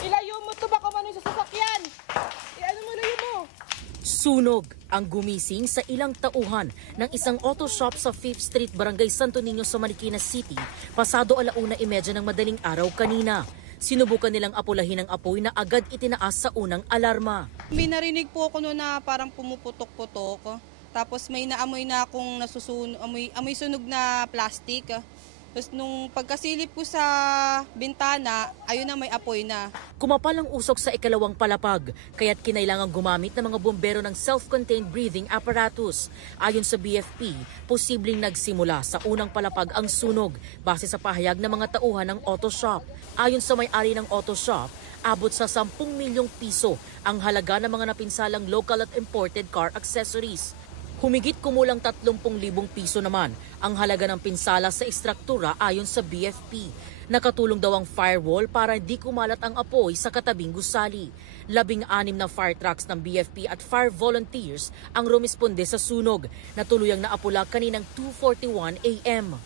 Ilayo mo to, baka mano sa sasakyan. Ano mo, layo mo. Sunog ang gumising sa ilang tauhan ng isang auto shop sa 5th Street, Barangay Santo Niño sa Marikina City, pasado 1:30 ng madaling araw kanina. Sinubukan nilang apulahin ang apoy na agad itinaas sa unang alarma. May narinig po ako noon na parang pumuputok-putok. Tapos may naamoy na akong amoy sunog na plastic. Tapos nung pagkasilip ko sa bintana, ayun na may apoy na. Kumapal ang usok sa ikalawang palapag, kaya't kinailangang gumamit ng mga bombero ng self-contained breathing apparatus. Ayon sa BFP, posibleng nagsimula sa unang palapag ang sunog base sa pahayag ng mga tauhan ng auto shop. Ayon sa may-ari ng auto shop, abot sa 10 milyong piso ang halaga ng mga napinsalang local at imported car accessories. Humigit kumulang 30,000 piso naman ang halaga ng pinsala sa istruktura ayon sa BFP. Nakatulong daw ang firewall para di kumalat ang apoy sa katabing gusali. 16 na fire trucks ng BFP at fire volunteers ang rumisponde sa sunog na tuluyang naapula kaninang 2:41 AM.